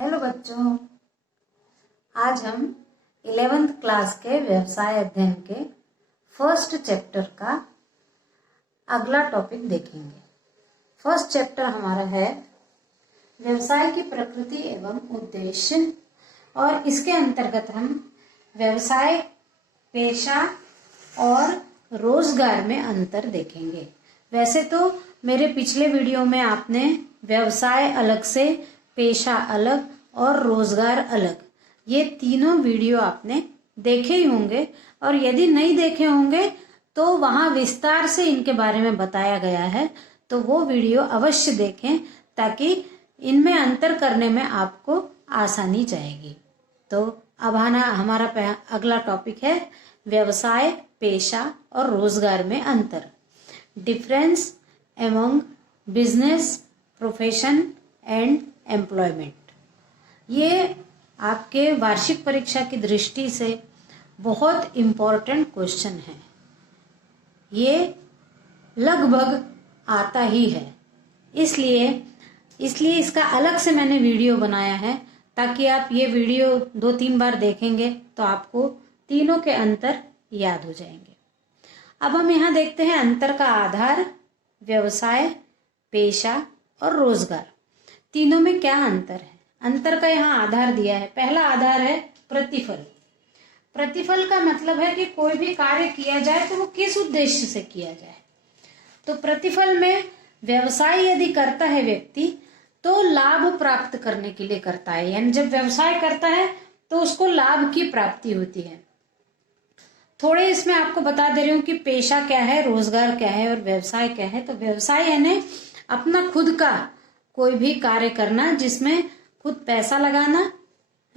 Hello बच्चों, आज हम 11th क्लास के व्यवसाय अध्ययन के फर्स्ट चैप्टर का अगला टॉपिक देखेंगे। फर्स्ट चैप्टर हमारा है व्यवसाय की प्रकृति एवं उद्देश्य, और इसके अंतर्गत हम व्यवसाय, पेशा और रोजगार में अंतर देखेंगे। वैसे तो मेरे पिछले वीडियो में आपने व्यवसाय अलग से, पेशा अलग और रोजगार अलग, ये तीनों वीडियो आपने देखे ही होंगे, और यदि नहीं देखे होंगे तो वहां विस्तार से इनके बारे में बताया गया है, तो वो वीडियो अवश्य देखें ताकि इनमें अंतर करने में आपको आसानी जाएगी। तो अब हमारा अगला टॉपिक है व्यवसाय, पेशा और रोजगार में अंतर। Difference among business, profession and employment. ये आपके वार्षिक परीक्षा की दृष्टि से बहुत इम्पोर्टेंट क्वेश्चन है। ये लगभग आता ही है, इसलिए इसका अलग से मैंने वीडियो बनाया है, ताकि आप ये वीडियो 2-3 बार देखेंगे तो आपको तीनों के अंतर याद हो जाएंगे। अब हम यहाँ देखते हैं अंतर का आधार, व्यवसाय, पेशा और रोजगार, तीनों में क्या अंतर है। अंतर का यहाँ आधार दिया है। पहला आधार है प्रतिफल। प्रतिफल का मतलब है कि कोई भी कार्य किया जाए तो वो किस उद्देश्य से किया जाए। तो प्रतिफल में व्यवसाय यदि करता है व्यक्ति तो लाभ प्राप्त करने के लिए करता है, यानी जब व्यवसाय करता है तो उसको लाभ की प्राप्ति होती है। थोड़े इसमें आपको बता दे रही हूँ कि पेशा क्या है, रोजगार क्या है और व्यवसाय क्या है। तो व्यवसाय यानी अपना खुद का कोई भी कार्य करना जिसमें खुद पैसा लगाना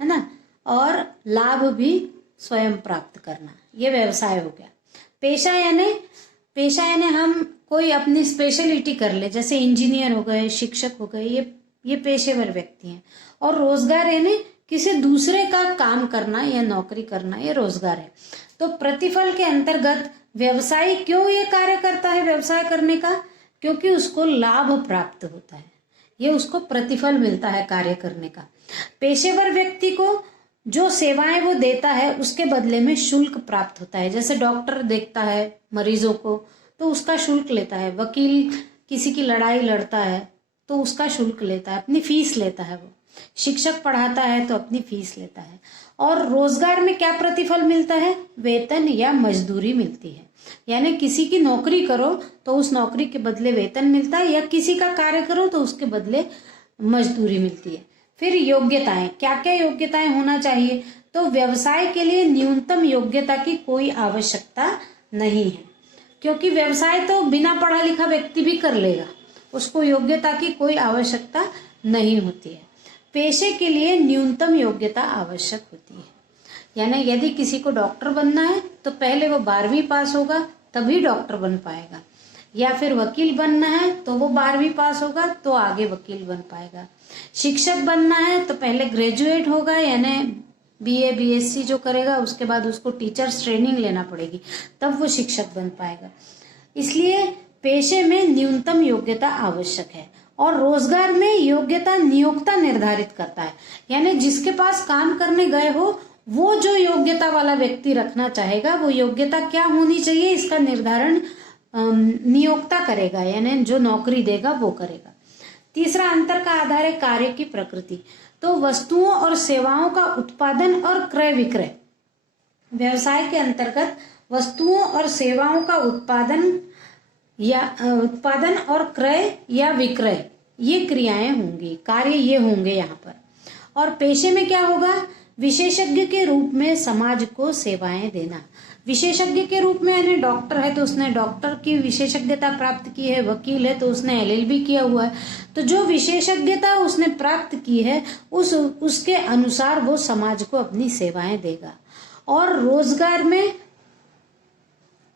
है ना, और लाभ भी स्वयं प्राप्त करना, ये व्यवसाय हो गया। पेशा यानी हम कोई अपनी स्पेशलिटी कर ले, जैसे इंजीनियर हो गए, शिक्षक हो गए, ये पेशेवर व्यक्ति हैं। और रोजगार यानी किसी दूसरे का काम करना या नौकरी करना, ये रोजगार है। तो प्रतिफल के अंतर्गत व्यवसायी क्यों ये कार्य करता है व्यवसाय करने का? क्योंकि उसको लाभ प्राप्त होता है, ये उसको प्रतिफल मिलता है कार्य करने का। पेशेवर व्यक्ति को जो सेवाएं वो देता है उसके बदले में शुल्क प्राप्त होता है। जैसे डॉक्टर देखता है मरीजों को तो उसका शुल्क लेता है, वकील किसी की लड़ाई लड़ता है तो उसका शुल्क लेता है, अपनी फीस लेता है, वो शिक्षक पढ़ाता है तो अपनी फीस लेता है। और रोजगार में क्या प्रतिफल मिलता है? वेतन या मजदूरी मिलती है, यानी किसी की नौकरी करो तो उस नौकरी के बदले वेतन मिलता है, या किसी का कार्य करो तो उसके बदले मजदूरी मिलती है। फिर योग्यताएं, क्या क्या योग्यताएं होना चाहिए? तो व्यवसाय के लिए न्यूनतम योग्यता की कोई आवश्यकता नहीं है, क्योंकि व्यवसाय तो बिना पढ़ा लिखा व्यक्ति भी कर लेगा, उसको योग्यता की कोई आवश्यकता नहीं होती है। पेशे के लिए न्यूनतम योग्यता आवश्यक होती है, यानी यदि किसी को डॉक्टर बनना है तो पहले वो 12वीं पास होगा तभी डॉक्टर बन पाएगा, या फिर वकील बनना है तो वो 12वीं पास होगा तो आगे वकील बन पाएगा। शिक्षक बनना है तो पहले ग्रेजुएट होगा, यानी बीए बीएससी जो करेगा उसके बाद उसको टीचर्स ट्रेनिंग लेना पड़ेगी, तब वो शिक्षक बन पाएगा। इसलिए पेशे में न्यूनतम योग्यता आवश्यक है। और रोजगार में योग्यता नियोक्ता निर्धारित करता है, यानी जिसके पास काम करने गए हो वो जो योग्यता वाला व्यक्ति रखना चाहेगा, वो योग्यता क्या होनी चाहिए इसका निर्धारण नियोक्ता करेगा, यानी जो नौकरी देगा वो करेगा। तीसरा अंतर का आधार है कार्य की प्रकृति। तो वस्तुओं और सेवाओं का उत्पादन और क्रय विक्रय। व्यवसाय के अंतर्गत वस्तुओं और सेवाओं का उत्पादन और क्रय या विक्रय, ये क्रियाएं होंगी, कार्य ये होंगे यहाँ पर। और पेशे में क्या होगा? विशेषज्ञ के रूप में समाज को सेवाएं देना। विशेषज्ञ के रूप में यानी डॉक्टर है तो उसने डॉक्टर की विशेषज्ञता प्राप्त की है, वकील है तो उसने LLB किया हुआ है, तो जो विशेषज्ञता उसने प्राप्त की है उसके अनुसार वो समाज को अपनी सेवाएं देगा। और रोजगार में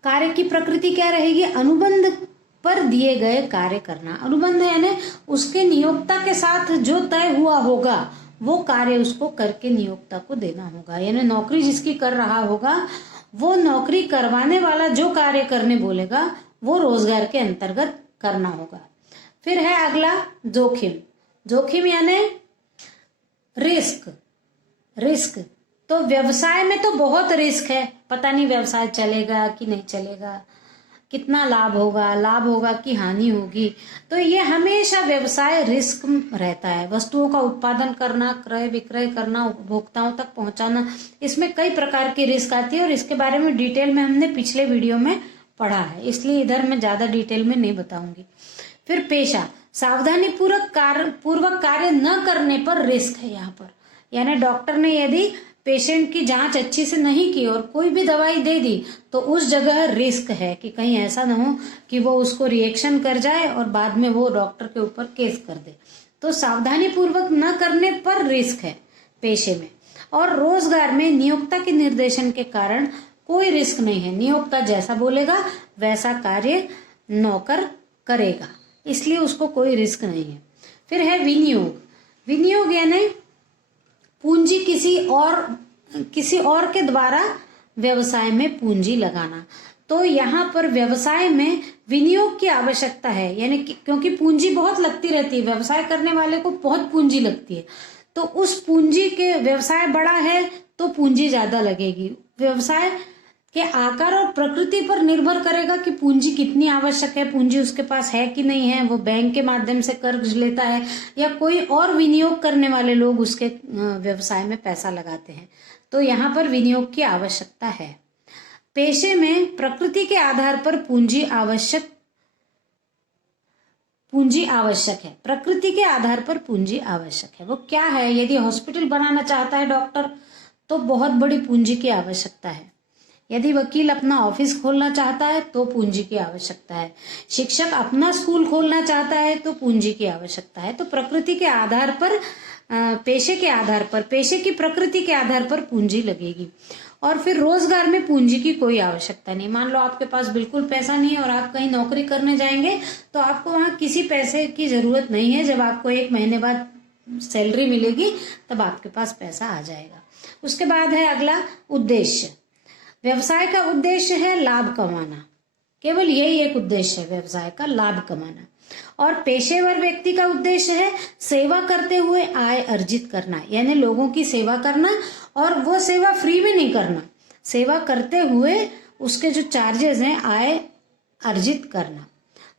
कार्य की प्रकृति क्या रहेगी? अनुबंध पर दिए गए कार्य करना। अनुबंध यानी उसके नियोक्ता के साथ जो तय हुआ होगा वो कार्य उसको करके नियोक्ता को देना होगा, यानी नौकरी जिसकी कर रहा होगा वो नौकरी करवाने वाला जो कार्य करने बोलेगा वो रोजगार के अंतर्गत करना होगा। फिर है अगला जोखिम। जोखिम यानी रिस्क, रिस्क तो व्यवसाय में तो बहुत रिस्क है, पता नहीं व्यवसाय चलेगा कि नहीं चलेगा, कितना लाभ होगा कि हानि होगी। तो ये हमेशा व्यवसाय रिस्क रहता है। वस्तुओं का उत्पादन करना, क्रय विक्रय करना, उपभोक्ताओं तक पहुंचाना, इसमें कई प्रकार की रिस्क आती है और इसके बारे में डिटेल में हमने पिछले वीडियो में पढ़ा है, इसलिए इधर मैं ज्यादा डिटेल में नहीं बताऊंगी। फिर पेशा, सावधानी पूर्वक कार्य न करने पर रिस्क है यहाँ पर, यानी डॉक्टर ने यदि पेशेंट की जांच अच्छी से नहीं की और कोई भी दवाई दे दी तो उस जगह रिस्क है कि कहीं ऐसा ना हो कि वो उसको रिएक्शन कर जाए और बाद में वो डॉक्टर के ऊपर केस कर दे। तो सावधानी पूर्वक न करने पर रिस्क है पेशे में। और रोजगार में नियोक्ता के निर्देशन के कारण कोई रिस्क नहीं है, नियोक्ता जैसा बोलेगा वैसा कार्य नौकर करेगा, इसलिए उसको कोई रिस्क नहीं है। फिर है विनियोग, विनियोग यानी पूंजी किसी और के द्वारा व्यवसाय में पूंजी लगाना। तो यहाँ पर व्यवसाय में विनियोग की आवश्यकता है, यानी क्योंकि पूंजी बहुत लगती रहती है, व्यवसाय करने वाले को बहुत पूंजी लगती है। तो उस पूंजी के, व्यवसाय बड़ा है तो पूंजी ज्यादा लगेगी। व्यवसाय के आकार और प्रकृति पर निर्भर करेगा कि पूंजी कितनी आवश्यक है, पूंजी उसके पास है कि नहीं है, वो बैंक के माध्यम से कर्ज लेता है या कोई और विनियोग करने वाले लोग उसके व्यवसाय में पैसा लगाते हैं। तो यहाँ पर विनियोग की आवश्यकता है। पेशे में प्रकृति के आधार पर पूंजी आवश्यक है, प्रकृति के आधार पर पूंजी आवश्यक है। वो क्या है? यदि हॉस्पिटल बनाना चाहता है डॉक्टर तो बहुत बड़ी पूंजी की आवश्यकता है। यदि वकील अपना ऑफिस खोलना चाहता है तो पूंजी की आवश्यकता है। शिक्षक अपना स्कूल खोलना चाहता है तो पूंजी की आवश्यकता है। तो प्रकृति के आधार पर, पेशे के आधार पर, पेशे की प्रकृति के आधार पर पूंजी लगेगी। और फिर रोजगार में पूंजी की कोई आवश्यकता नहीं। मान लो आपके पास बिल्कुल पैसा नहीं है और आप कहीं नौकरी करने जाएंगे तो आपको वहां किसी पैसे की जरूरत नहीं है। जब आपको 1 महीने बाद सैलरी मिलेगी तब आपके पास पैसा आ जाएगा। उसके बाद है अगला उद्देश्य। व्यवसाय का उद्देश्य है लाभ कमाना, केवल यही एक उद्देश्य है व्यवसाय का, लाभ कमाना। और पेशेवर व्यक्ति का उद्देश्य है सेवा करते हुए आय अर्जित करना, यानी लोगों की सेवा करना, और वो सेवा फ्री में नहीं करना, सेवा करते हुए उसके जो चार्जेस हैं आय अर्जित करना।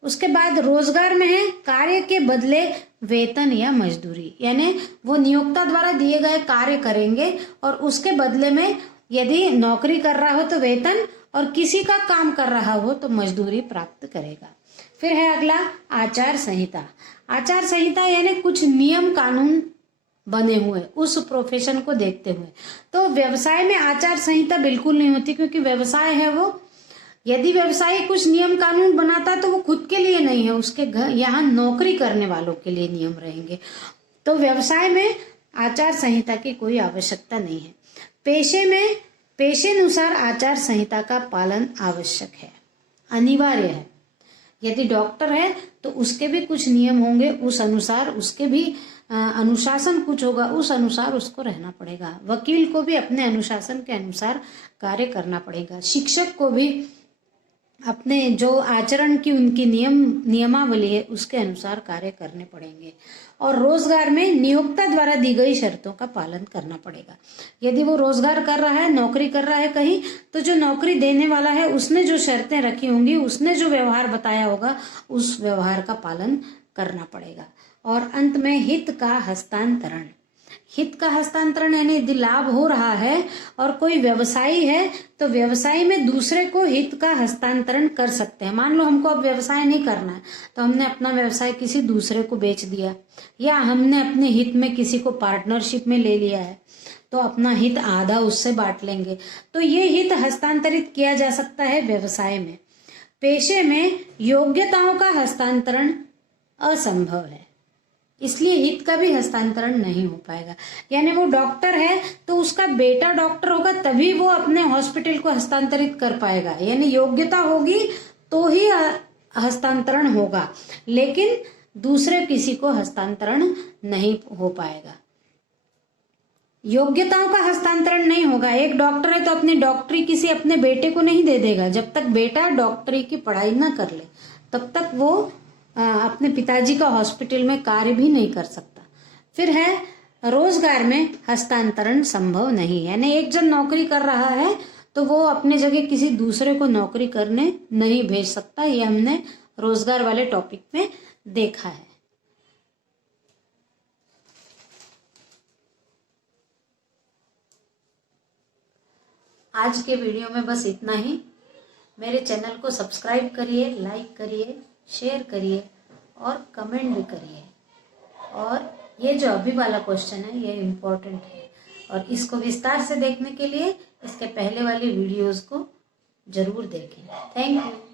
उसके बाद रोजगार में है कार्य के बदले वेतन या मजदूरी, यानी वो नियोक्ता द्वारा दिए गए कार्य करेंगे और उसके बदले में यदि नौकरी कर रहा हो तो वेतन, और किसी का काम कर रहा हो तो मजदूरी प्राप्त करेगा। फिर है अगला आचार संहिता। आचार संहिता यानी कुछ नियम कानून बने हुए उस प्रोफेशन को देखते हुए। तो व्यवसाय में आचार संहिता बिल्कुल नहीं होती, क्योंकि व्यवसाय है वो, यदि व्यवसायी कुछ नियम कानून बनाता है तो वो खुद के लिए नहीं है, उसके घर यहाँ नौकरी करने वालों के लिए नियम रहेंगे। तो व्यवसाय में आचार संहिता की कोई आवश्यकता नहीं है। पेशेनुसार आचार संहिता का पालन आवश्यक है, अनिवार्य है। यदि डॉक्टर है तो उसके भी कुछ नियम होंगे, उस अनुसार उसके भी अनुशासन कुछ होगा, उस अनुसार उसको रहना पड़ेगा। वकील को भी अपने अनुशासन के अनुसार कार्य करना पड़ेगा। शिक्षक को भी अपने जो आचरण की उनकी नियमावली है उसके अनुसार कार्य करने पड़ेंगे। और रोजगार में नियोक्ता द्वारा दी गई शर्तों का पालन करना पड़ेगा। यदि वो रोजगार कर रहा है, नौकरी कर रहा है कहीं, तो जो नौकरी देने वाला है उसने जो शर्तें रखी होंगी, उसने जो व्यवहार बताया होगा, उस व्यवहार का पालन करना पड़ेगा। और अंत में हित का हस्तांतरण। हित का हस्तांतरण यानी यदि लाभ हो रहा है और कोई व्यवसायी है तो व्यवसायी में दूसरे को हित का हस्तांतरण कर सकते हैं। मान लो हमको अब व्यवसाय नहीं करना है तो हमने अपना व्यवसाय किसी दूसरे को बेच दिया, या हमने अपने हित में किसी को पार्टनरशिप में ले लिया है तो अपना हित आधा उससे बांट लेंगे। तो ये हित हस्तांतरित किया जा सकता है व्यवसाय में। पेशे में योग्यताओं का हस्तांतरण असंभव है, इसलिए हित का भी हस्तांतरण नहीं हो पाएगा। यानी वो डॉक्टर है तो उसका बेटा डॉक्टर होगा तभी वो अपने हॉस्पिटल को हस्तांतरित कर पाएगा, यानी योग्यता होगी तो ही हस्तांतरण होगा, लेकिन दूसरे किसी को हस्तांतरण नहीं हो पाएगा। योग्यताओं का हस्तांतरण नहीं होगा। एक डॉक्टर है तो अपनी डॉक्टरी किसी अपने बेटे को नहीं दे देगा। जब तक बेटा डॉक्टरी की पढ़ाई ना कर ले तब तक वो अपने पिताजी का हॉस्पिटल में कार्य भी नहीं कर सकता। फिर है रोजगार में हस्तांतरण संभव नहीं है, यानी एक जन नौकरी कर रहा है तो वो अपने जगह किसी दूसरे को नौकरी करने नहीं भेज सकता। ये हमने रोजगार वाले टॉपिक में देखा है। आज के वीडियो में बस इतना ही। मेरे चैनल को सब्सक्राइब करिए, लाइक करिए, शेयर करिए और कमेंट भी करिए। और ये जो अभी वाला क्वेश्चन है ये इम्पोर्टेंट है और इसको विस्तार से देखने के लिए इसके पहले वाली वीडियोस को जरूर देखें। Thank you.